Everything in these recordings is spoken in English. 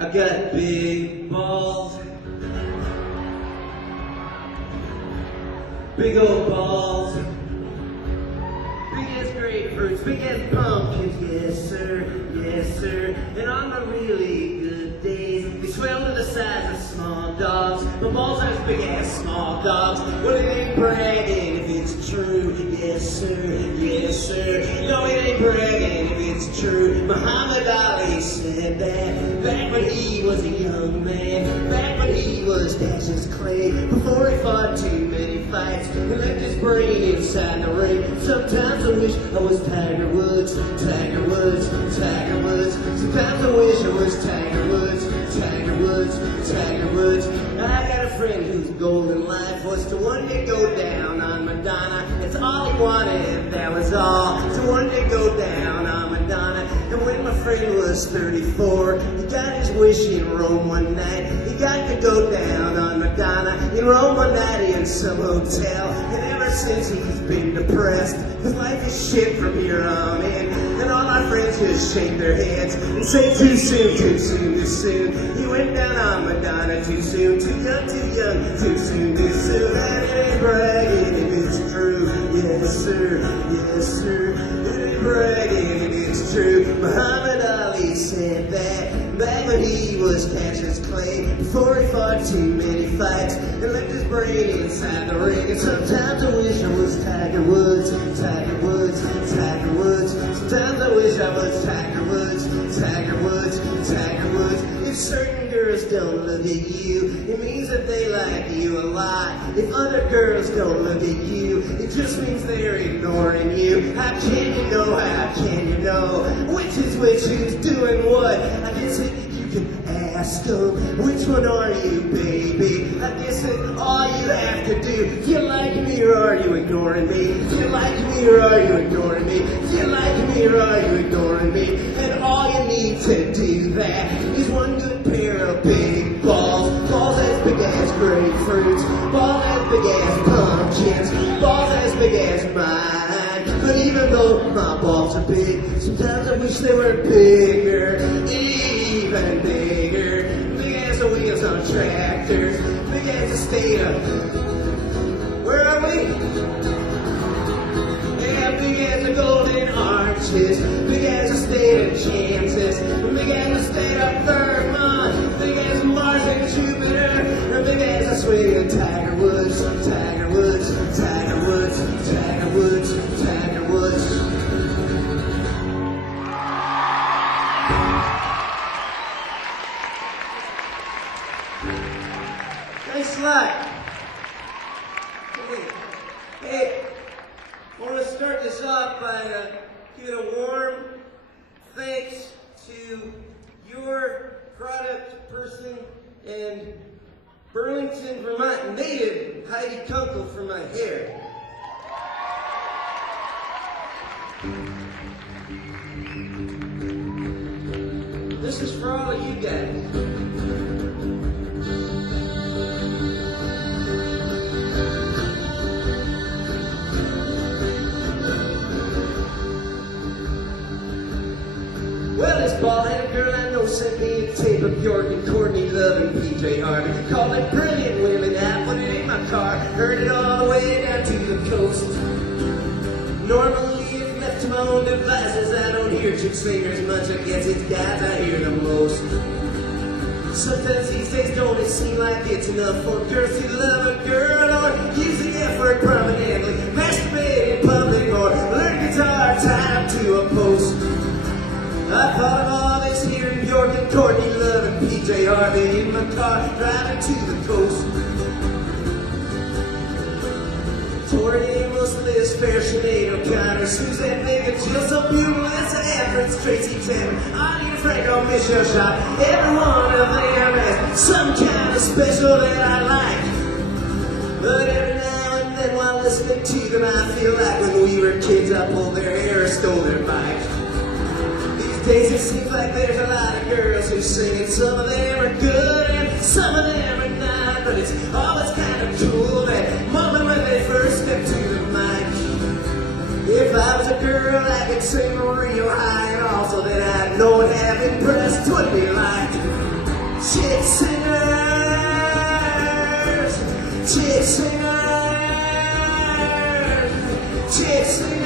I got big balls, big old balls, big as grapefruits, big as pumpkins, yes sir, and on the really good days, they swell to the size of small dogs. My balls are as big as small dogs, well it ain't bragging if it's true, yes sir, no it ain't bragging if it's true. Muhammad Ali said that back when he was a young man, back when he was Cassius Clay, before he fought too many fights and left his brain inside the ring. Sometimes I wish I was Tiger Woods. Sometimes I wish I was Tiger Woods. I got a friend whose goal in life was to one day go down on Madonna. That's all he wanted, that was all. To one day go down on Madonna. And when my friend was 34, he got his wish in Rome one night. He got to go down on Madonna in Rome one night in some hotel. And ever since he's been depressed, his life is shit from here on in. And all our friends just shake their heads and say too soon. He went down on Madonna too soon, too young, too soon. And it ain't bragging if it's true, yes sir. It ain't bragging if it's true. Muhammad Ali said that back when he was Cassius Clay, before he fought too many fights and left his brain inside the ring. And sometimes I wish I was Tiger Woods. Sometimes I wish I was Tiger Woods. If certain girls don't look at you, it means that they like you a lot. If other girls don't look at you, it just means they're ignoring you. How can you know which is which, who's doing what? I guess you can ask them, which one are you, baby? I guess that all you have to do, do you like me or are you ignoring me? Do you like me or are you ignoring me? Do you like me or are you ignoring me? And all you need to do that is one good pair of big balls. Balls as big as grapefruits, balls as big as pumpkins, balls as big as mine. But even though my balls are big, sometimes I wish they were bigger, even bigger. Big as the wheels on tractors, big as the state of, where are we? Yeah, big as the golden arches, big as the state of Kansas, big as the state of Vermont, big as Mars and Jupiter, big as the swinging Tiger Woods. Nice lot. Hey, I want to start this off by giving a warm thanks to your product person and Burlington, Vermont native Heidi Kunkel for my hair. This is for all of you guys. Well, this bald-headed girl I know sent me a tape of York and Courtney Love and PJ Harvey. Called it Brilliant Women. I put it in my car, heard it all the way down to the coast. Normally, if left to my own devices, I don't hear chicks singers much. I guess it's guys I hear the most. Sometimes these days don't it seem like it's enough for girls to love a girl or use the F word prominently, masturbate in public or learn guitar tied up to a post. I thought of all this here in York and Courtney Love and PJ Harvey in my car driving to the coast. Tori Amos, Liz Fair, Sinead O'Connor, Suzanne Vega, Jill So Beautiful, Melissa Edwards, Tracy Tanner, Ani DiFranco, Michelle Shaw. Every one of them has some kind of special that I like. But every now and then while listening to them. I feel like when we were kids, I pulled their hair or stole their bike. These days it seems like there's a lot of girls who sing, and some of them are good and some of them are not. But it's always kind of cool that moment when they first step to the mic. If I was a girl, I could sing real high, and also that I know and have impressed what they like. Chick singers, chick singers, chick singers.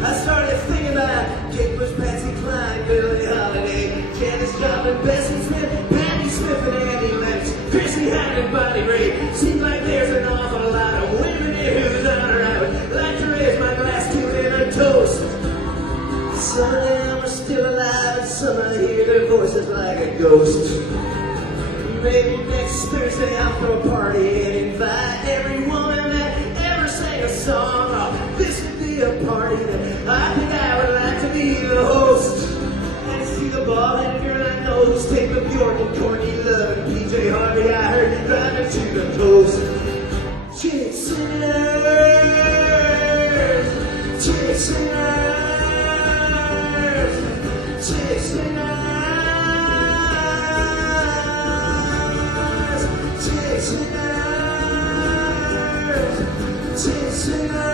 I started thinking about Kate Bush, Patsy Cline, Billie Holiday, Janis Joplin, Bessie Smith, Patti Smith, and Annie Lennox, Chrissy Hynde, and Bonnie Raitt. Seems like there's an awful lot of women here whose honor I would like to raise my glass to in a toast. Some of them are still alive, and some I hear their voices like a ghost. Maybe next Thursday I'll throw a party and invite every woman that ever sang a song. Oh, this would be a party that I think I would like to be the host. And see the bald-headed girl I know who's taken up Bjork and Courtney Love and PJ Harvey I heard driving to the coast. Chick singers, chick singers, chick singers, chick singers, chick singers,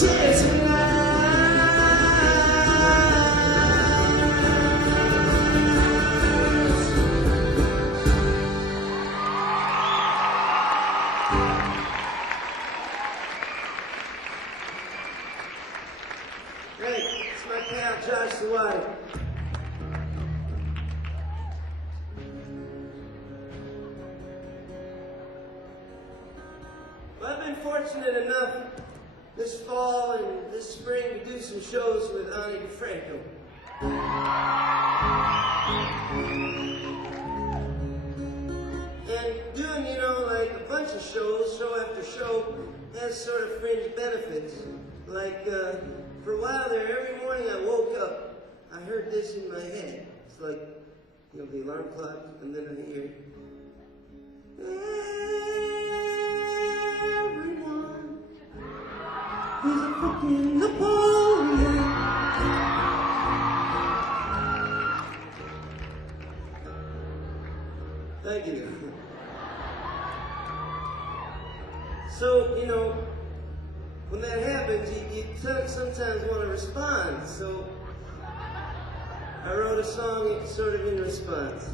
chick singers. Well, I've been fortunate enough this fall and this spring to do some shows with Ani DiFranco. And doing, like a bunch of shows, show after show, has sort of fringe benefits. Like, for a while there, every morning I woke up, I heard this in my head. It's like, the alarm clock, and then I hear, everyone is a fucking Napoleon. Thank you. So, when that happens, you sometimes want to respond. So I wrote a song sort of in response.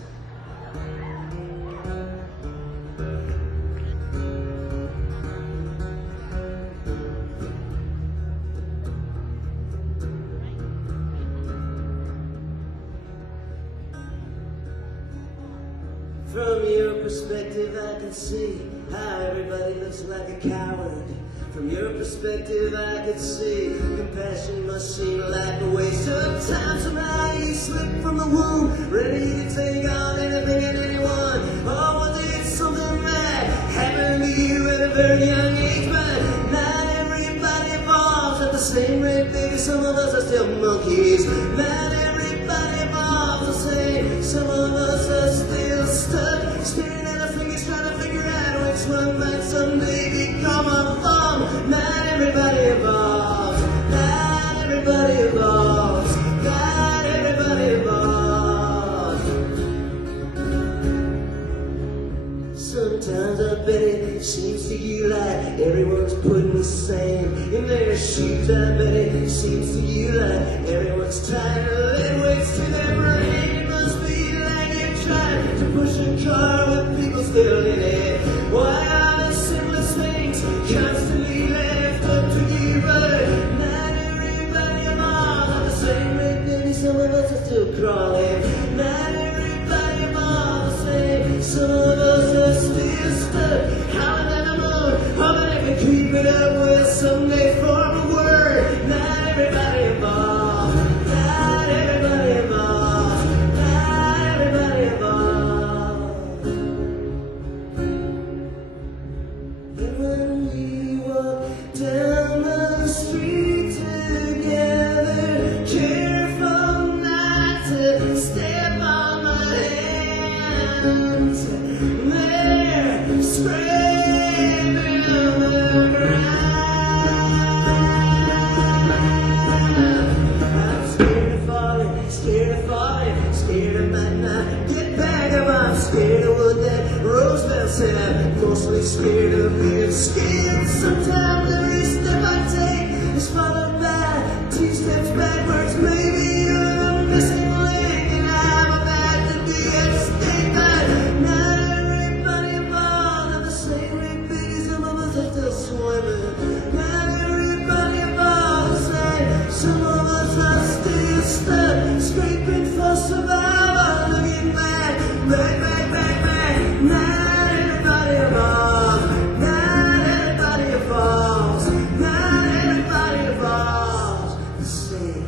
From your perspective, I can see how everybody looks like a coward. From your perspective, I could see compassion must seem like a waste of time. Somehow you slip from the womb, ready to take on anything and anyone. Or was it something that happened to you at a very young age? But not everybody evolves at the same rate, baby. Some of us are still monkeys. Not everybody evolves the same. Some of us are still stuck, staring at our fingers, trying to figure out which one might someday become a thumb. Not everybody evolves. Not everybody evolves. Not everybody evolves. Sometimes I bet it seems to you like everyone's putting the same in their shoes. I bet it seems to you like everyone's trying to lift weights to their brain. It must be like you're trying to push a car with people still in it. Why are the simplest things constantly left up to you? But not everybody evolves at the same rate, baby. Some of us are still crawling. Not everybody evolves the same. Some of us are still stuck, howling at the moon, hoping if we keep it up, we'll someday form a word. Not everybody evolves. Not everybody evolves. Not everybody evolves. And when we walk down the street together, careful not to really scared of being scared. Sometimes every step I take is followed by 2 steps backwards. Maybe you're missing link and I'm about to be at stake. But not everybody involved in the same repeat. Some of us are still swimming. Not everybody involved the same. Some of us are still stuck, scraping for survival, looking back, back, back, back, back. Not everybody involved. Not everybody involved. Not everybody involved the same.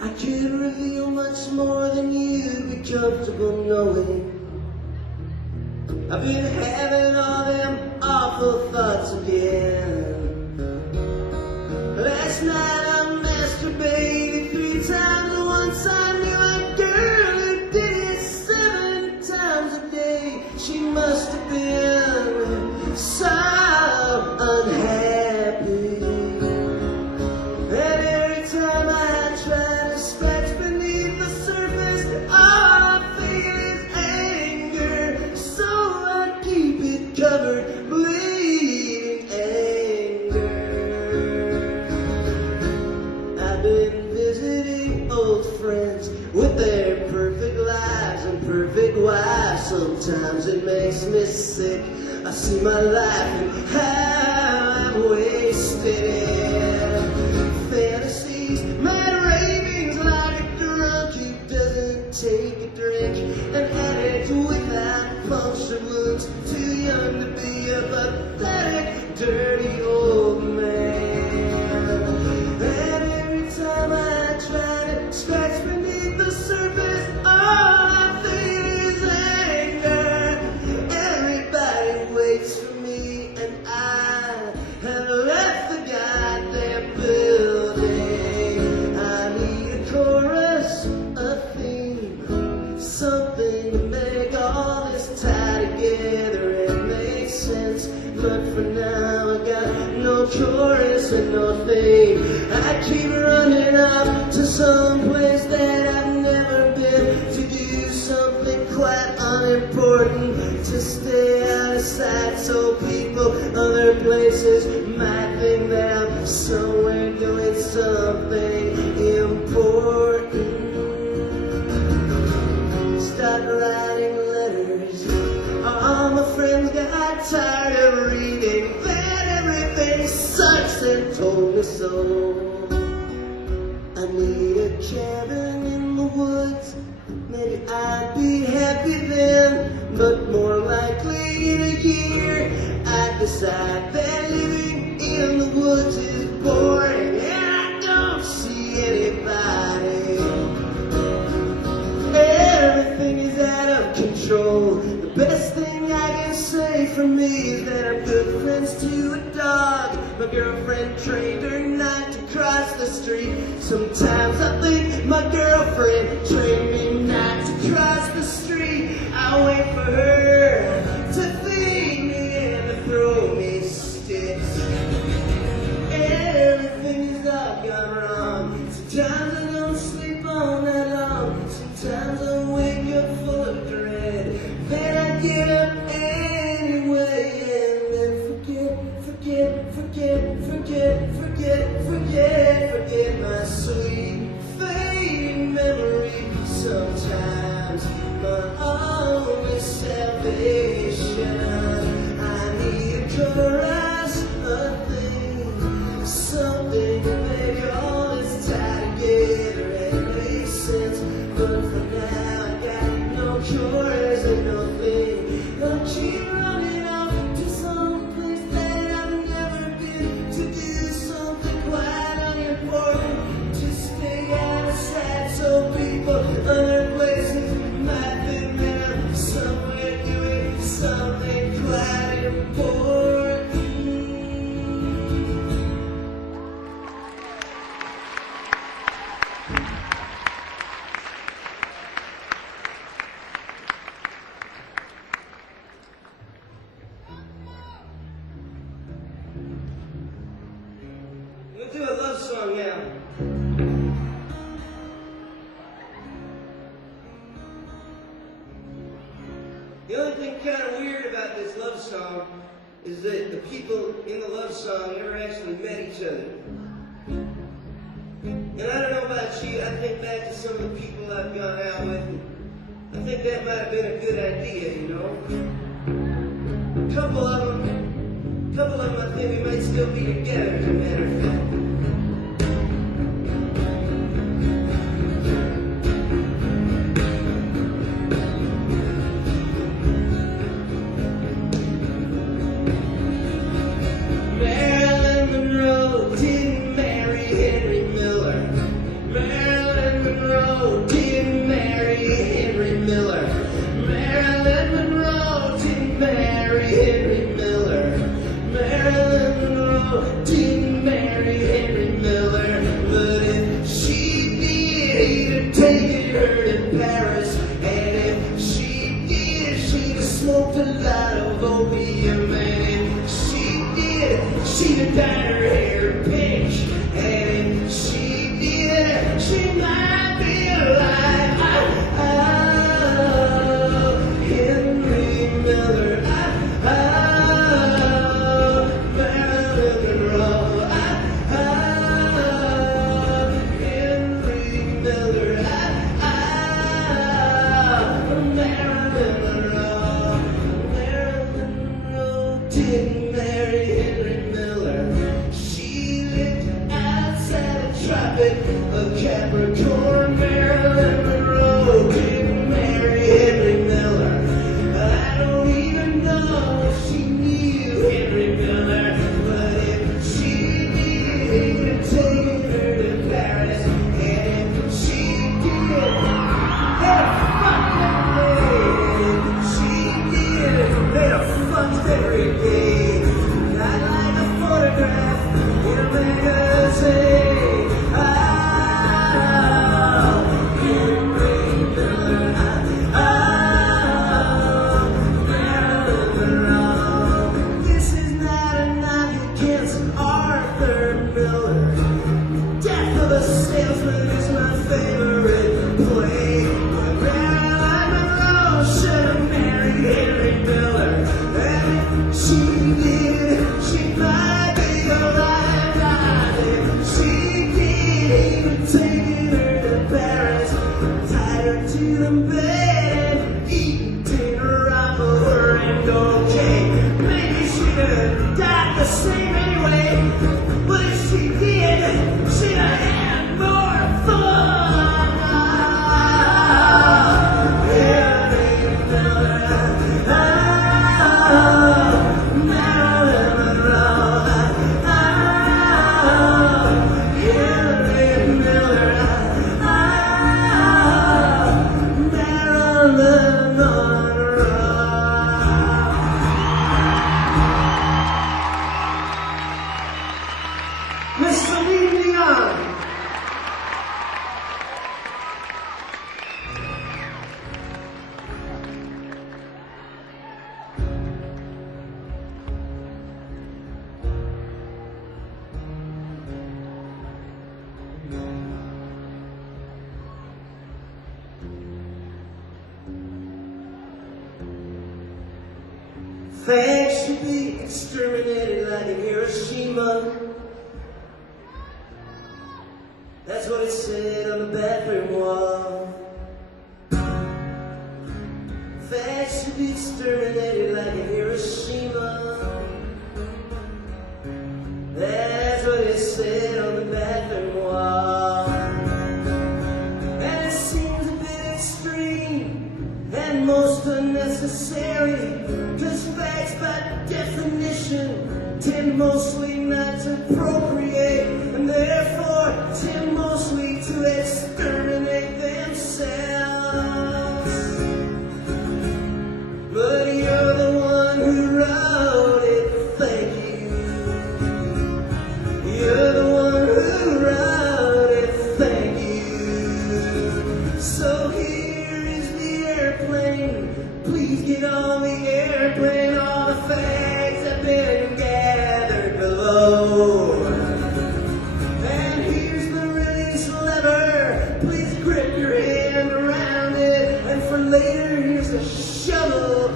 I can't reveal much more than you'd be comfortable knowing. I've been having all them awful thoughts again. Last night I masturbated 3 times, and once I knew a girl who did it 7 times a day. She must have been so unhappy. And every time I try to scratch beneath the surface, all I feel is anger. So I keep it covered, bleeding anger. I've been visiting old friends with their perfect lives and perfect wives. Sometimes it makes me sick. I see my life and how I've wasted it. Fantasies, mad ravings, like a drunk who doesn't take a drink. An addict without puncture wounds, too young to be a pathetic, dirty old man. And every time I try to scratch beneath the surface, all I feel is anger. Everybody waits for me, and I have left the goddamn building. I need a chorus, a theme, something to make all this tie together and make sense. But for now I got no chorus and no theme. I keep running up to some place that I've never been, to do something quite unimportant, to stay out of sight so people other places might think that I'm somewhere doing something important. Start writing letters. All my friends got tired of reading that everything sucks and told me so. I need a cabin in the woods. Maybe I'd be happy then, but more likely in a year I'd decide that living in the woods is boring and I don't see anybody. Everything is out of control. The best thing I can say for me is that I'm good friends to a dog. My girlfriend trained her not to cross the street. Sometimes I think my girlfriend trained me not to cross the street. I wait for her to feed me and to throw me sticks. Everything is all gone wrong. Sometimes I don't sleep all night long. Sometimes I wake up full of dread. Then I get up anyway and then forget my sweet fading memory. Sometimes my only salvation. I need a chorus, a thing, something to make all this tie together and make sense. But for now I got no chorus and no thing. The only thing kind of weird about this love song is that the people in the love song never actually met each other. And I don't know about you, I think back to some of the people I've gone out with, and I think that might have been a good idea, you know? A couple of them I think we might still be together, as a matter of fact. She'd have dyed her hair pink, and if she did, she might be alive. Henry Miller, Marilyn Monroe, Henry Miller, Marilyn Monroe didn't marry Henry Miller. She lived outside the Tropic of Capricorn. Marilyn Monroe didn't marry Henry Miller. I don't even know if she knew Henry Miller, but if she did, he would have taken her to Paris. And if she did, they'd have fucked every day. If she did, they'd have fucked every day. I'd like a photograph in a magazine. Henry Miller, Marilyn Monroe. This is not a knock against Arthur Miller. Death of a Salesman is my favorite play. But Marilyn Monroe should have married Henry Miller. And if she did, she might be alive. If she did, he would take her to Paris, tie her to the bed, eat dinner off of her and cocaine. Maybe she could have died the same anyway, but if she did, she'd have had more fun. Henry Miller, Marilyn Monroe, Henry Miller, Marilyn Monroe. Mr. Leon. Facts should be exterminated like in Hiroshima. That's what it said on the bathroom wall. Facts should be exterminated like in Hiroshima. That's what it said on the bathroom wall. And it seems a bit extreme and most unnecessary, 'cause facts by definition tend mostly not to procreate, and therefore tend mostly to exterminate themselves. But you're the one who wrote it, thank you. You're the one who wrote it, thank you. So here is the airplane. Please get on the airplane. All the facts have been gathered below. And here's the release lever. Please grip your hand around it. And for later, here's the shovel.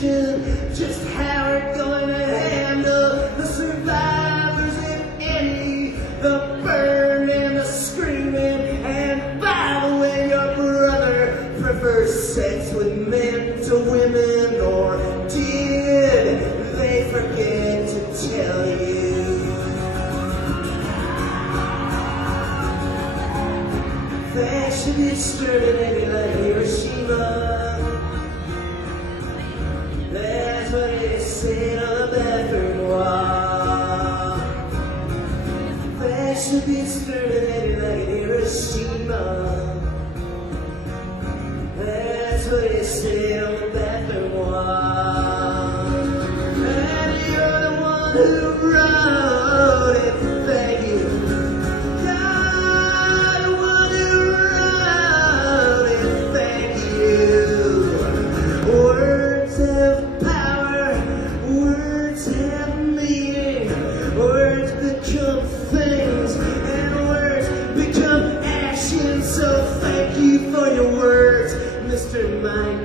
decision. Just how we're going to handle the survivors, if any, the burn and the screaming. And by the way, your brother prefers sex with men to women, or did they forget to tell you? They should be exterminated like Hiroshima. That's what they said on the bathroom wall. They should be exterminated like Hiroshima. That's what they said on the bathroom wall. And you're the one who wrote it, thank you.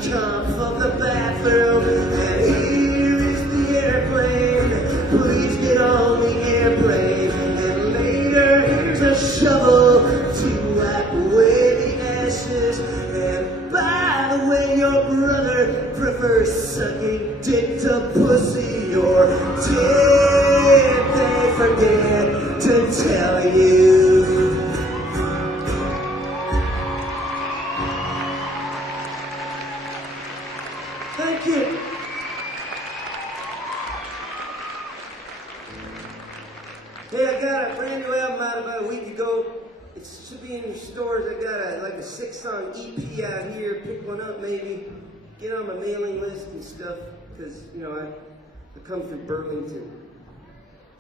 Of the bathroom, and here is the airplane. Please get on the airplane, and later here's a shovel to wipe away the ashes. And by the way, your brother prefers sucking dick to pussy, or did they forget to tell you? Thank you. Hey, I got a brand new album out about a week ago. It should be in your stores. I got a 6-song EP out here. Pick one up, maybe. Get on my mailing list and stuff, because you know I come through Burlington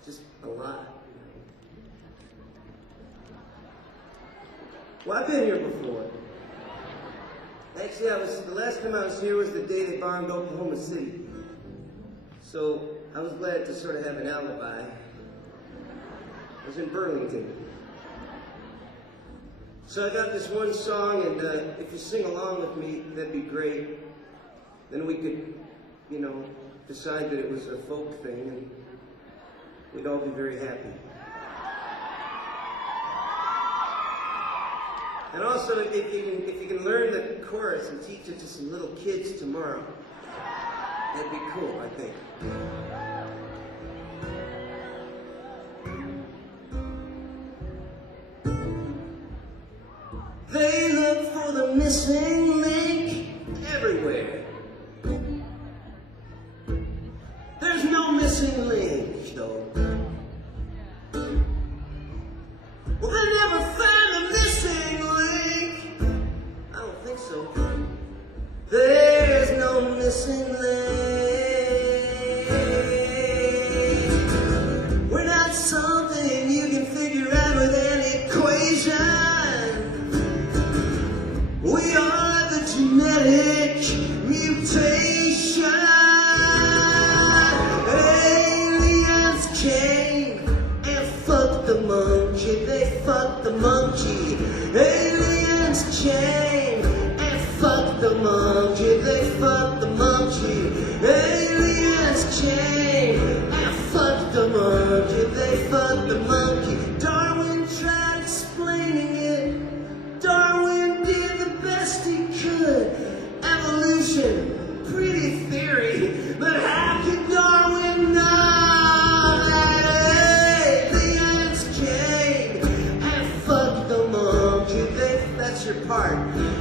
just a lot. Well, I've been here before. Actually, the last time I was here was the day they bombed Oklahoma City. So I was glad to sort of have an alibi. I was in Burlington. So I got this one song, and if you sing along with me, that'd be great. Then we could, you know, decide that it was a folk thing, and we'd all be very happy. And also, if you can learn the chorus and teach it to some little kids tomorrow, that'd be cool, I think. They look for the missing link everywhere. There's no missing link, though. Well, they never found a missing link. I don't think so. There's no missing link. We're not something you can figure out with an equation. We are the genetic mutation. Aliens came and fucked the monkey. They fucked the monkey. Aliens came and fucked the monkey. They fucked the monkey. Aliens came and fucked the monkey. They fucked the monkey. Darwin tried explaining it. Darwin did the best he could. Evolution, pretty theory, but how could Darwin know that aliens came and fucked the monkey? That's your part.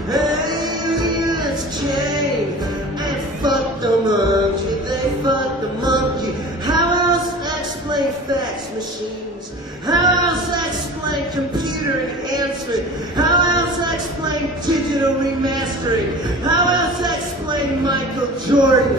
Aliens came and fucked the monkey. They fucked the monkey. How else explain fax machines? How else explain computer enhancement? How else explain digital remastering? How else explain Michael Jordan?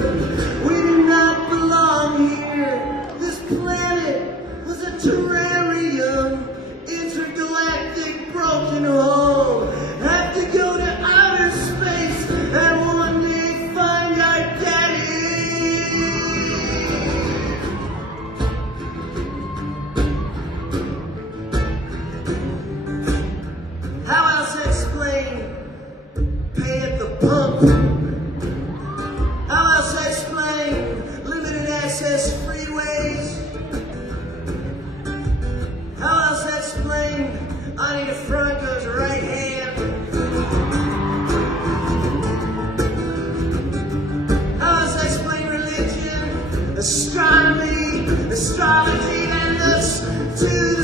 We do not belong here. This planet was a terrarium, intergalactic broken home. Have to go to outer space and one day find our daddy. How else explain pay at the pump? How else explain DiFranco's right hand. How else I explain religion, astronomy, astrology, and us too?